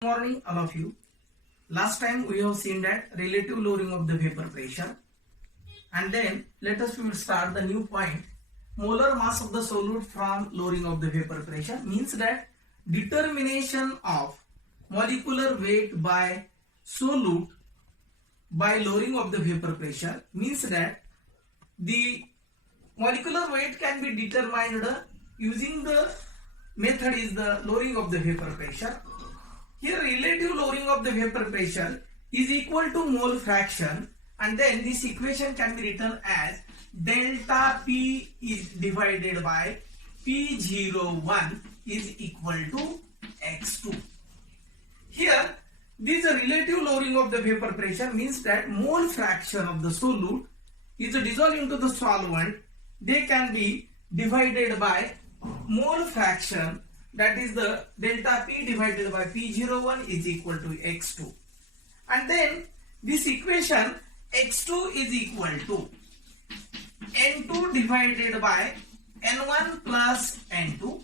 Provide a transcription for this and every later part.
Good morning, all of you. Last time we have seen that relative lowering of the vapor pressure, and then let us start the new point. Molar mass of the solute from lowering of the vapor pressure means that determination of molecular weight by solute by lowering of the vapor pressure means that the molecular weight can be determined using the method is the lowering of the vapor pressure. Here relative lowering of the vapor pressure is equal to mole fraction, and then this equation can be written as delta P is divided by P01 is equal to X2. Here this relative lowering of the vapor pressure means that mole fraction of the solute is dissolved into the solvent. They can be divided by mole fraction, that is the delta P divided by P01 is equal to X2. And then this equation X2 is equal to N2 divided by N1 plus N2.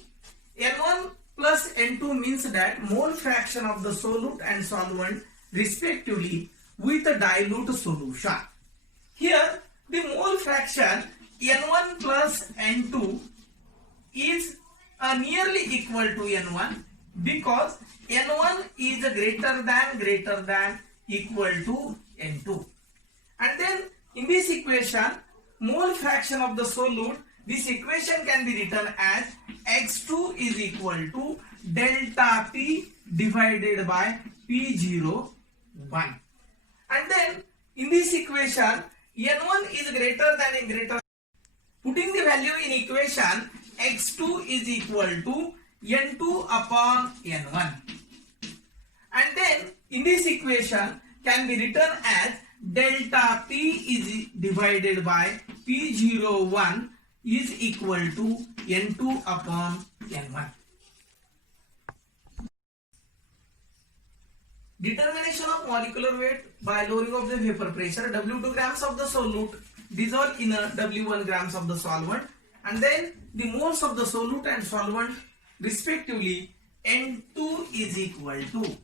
N1 plus N2 means that mole fraction of the solute and solvent respectively with a dilute solution. Here the mole fraction N1 plus N2 is nearly equal to N1 because N1 is greater than equal to N2. And then in this equation mole fraction of the solute, this equation can be written as X2 is equal to delta P divided by P01. And then in this equation N1 is greater. Putting the value in equation X2 is equal to N2 upon N1. And then in this equation can be written as delta P is divided by P01 is equal to N2 upon N1. Determination of molecular weight by lowering of the vapor pressure. W2 grams of the solute dissolved in a W1 grams of the solvent, and then the moles of the solute and solvent respectively. N2 is equal to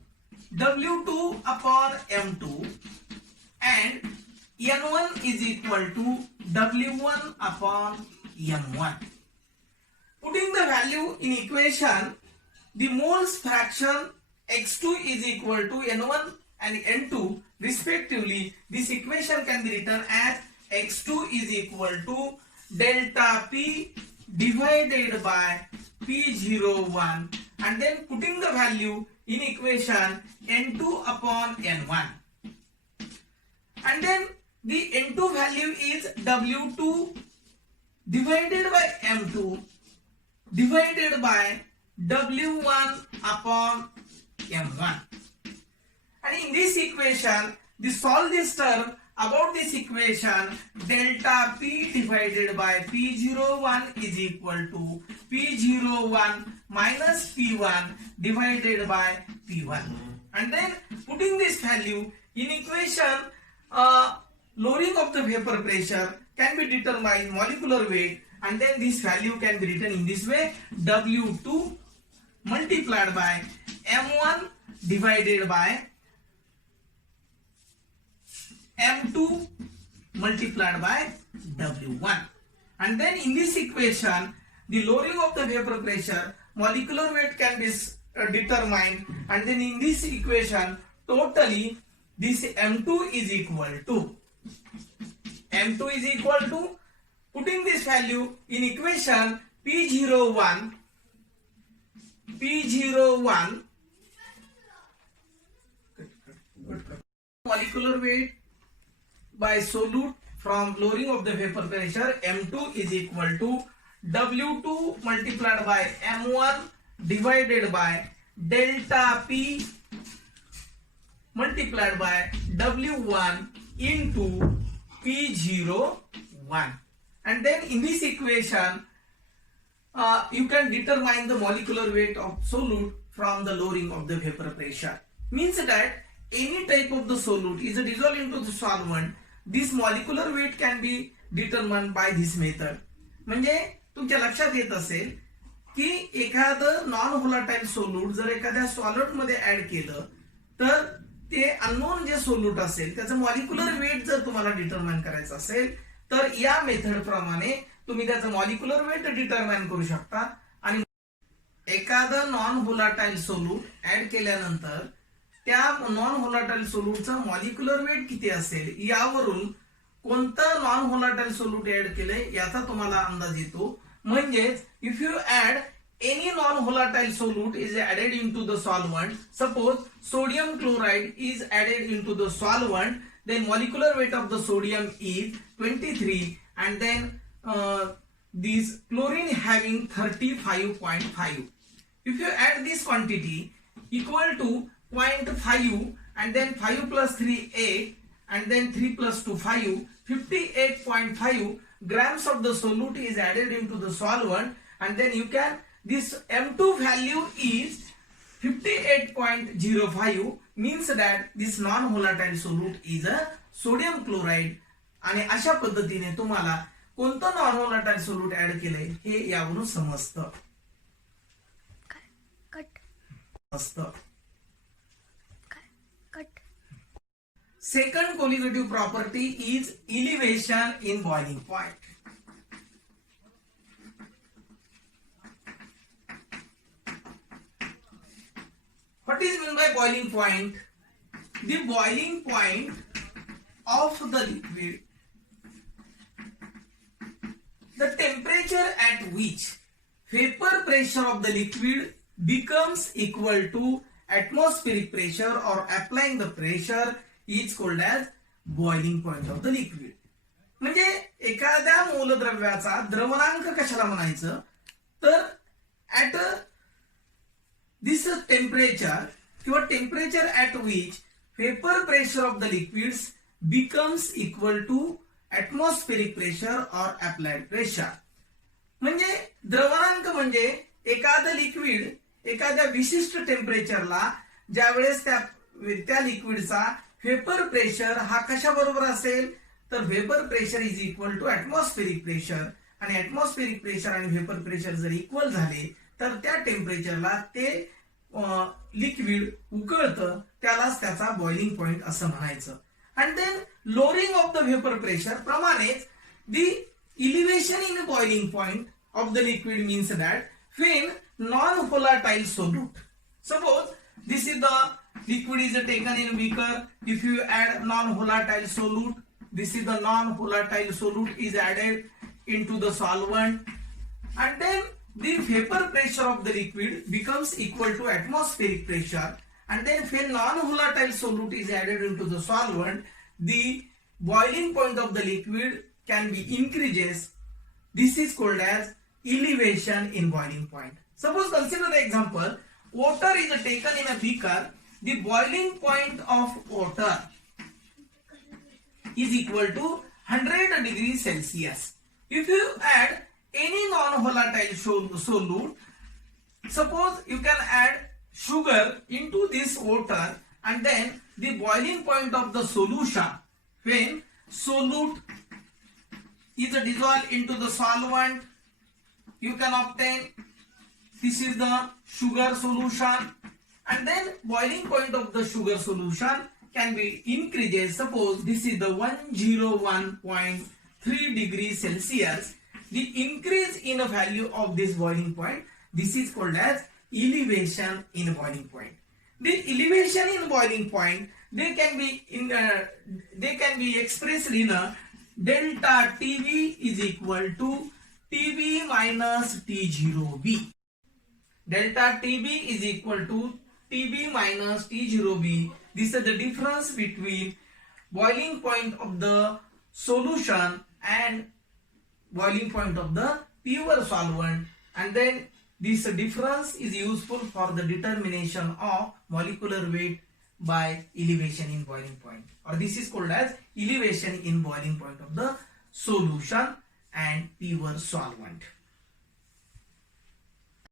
W2 upon M2 and N1 is equal to W1 upon M1. Putting the value in equation, the moles fraction X2 is equal to N1 and N2 respectively. This equation can be written as X2 is equal to delta P divided by P01, and then putting the value in equation N2 upon N1. And then the N2 value is W2 divided by M2 divided by W1 upon M1. And in this equation, solve this term. About this equation, delta P divided by P01 is equal to P01 minus P1 divided by P1. And then putting this value in equation, lowering of the vapor pressure can be determined molecular weight, and then this value can be written in this way: W2 multiplied by M1 divided by M2 multiplied by W1. And then in this equation, the lowering of the vapor pressure, molecular weight can be determined, and then in this equation totally this M2 is equal to putting this value in equation P01 molecular weight by solute from lowering of the vapor pressure, M2 is equal to W2 multiplied by M1 divided by delta P multiplied by W1 into P01. And then in this equation you can determine the molecular weight of solute from the lowering of the vapor pressure. Means that any type of the solute is dissolved into the solvent, this molecular weight can be determined by this method. म्हणजे तुमच्या लक्षात येत असेल की एखादं non volatile solute जर एखाद्या solid मध्ये ऍड केलं तर ते अननोन जे सोल्यूट असेल त्याचं मॉलिक्युलर वेट जर तुम्हाला डिटरमाइन करायचं असेल तर या मेथड प्रमाणे तुम्ही त्याचं मॉलिक्युलर वेट डिटरमाइन करू शकता. आणि एखादं नॉन व्होलाटाईल सोल्यूट ऍड केल्यानंतर त्या नॉन व्होलाटाईल सोल्यूटचं मॉलिक्युलर वेट किती असेल यावरून कोणतं नॉन व्होलाटाईल सोल्यूट ऍड केलंय याचा तुम्हाला अंदाज येतो. म्हणजेच if you add any non-volatile solute is added into the solvent, suppose sodium chloride is added into the solvent, then molecular weight of the sodium is 23 and then this chlorine having 35.5. If you add this quantity equal to 0.5 and then 5 plus 3 8 and then 3 plus 2 5, 58.5 grams of the solute is added into the solvent and then you can this M2 value is 58.05 means that this non-volatile solute is a sodium chloride. आणि अशा पद्धतीने तुम्हाला कोणतं non volatile solute add केलंय हे यावरून समजतं. Second colligative property is elevation in boiling point. What is meant by boiling point? The boiling point of the liquid, the temperature at which vapor pressure of the liquid becomes equal to atmospheric pressure or applying the pressure is called as boiling point of the liquid. म्हणजे एखाद्या मूलद्रव्याचा द्रवणांक कशाला म्हणायचं तर at this temperature किंवा temperature at which vapor pressure of the liquids becomes equal to atmospheric pressure or applied pressure. म्हणजे द्रवणांक म्हणजे एखादं liquid एखाद्या विशिष्ट टेम्परेचरला ज्यावेळेस त्या लिक्विडचा व्हेपर प्रेशर हा कशा बरोबर असेल तर vapour pressure is equal to atmospheric pressure आणि ऍटमॉस्फेरिक प्रेशर आणि व्हेपर प्रेशर जर इक्वल झाले तर त्या टेम्परेचरला ते लिक्विड उकळतं त्यालाच त्याचा बॉइलिंग पॉइंट असं म्हणायचं. And then lowering of the vapour pressure प्रमाणेच the elevation in boiling point of the liquid means that when non volatile solute, suppose this is the liquid is taken in beaker, if you add non-volatile solute, this is the non-volatile solute is added into the solvent and then the vapor pressure of the liquid becomes equal to atmospheric pressure and then when non-volatile solute is added into the solvent, the boiling point of the liquid can be increases. This is called as elevation in boiling point. Suppose consider the example, water is taken in a beaker, the boiling point of water is equal to 100 degrees Celsius. If you add any non-volatile solute, suppose you can add sugar into this water and then the boiling point of the solution, when solute is dissolved into the solvent, you can obtain this is the sugar solution and then boiling point of the sugar solution can be increases. Suppose this is the 101.3 degrees Celsius. The increase in a value of this boiling point, this is called as elevation in boiling point. The elevation in boiling point, they can be expressed in a delta Tv is equal to Tb minus T0b. Delta Tb is equal to Tb minus T0b. This is the difference between boiling point of the solution and boiling point of the pure solvent, and then this difference is useful for the determination of molecular weight by elevation in boiling point, or this is called as elevation in boiling point of the solution and pure solvent.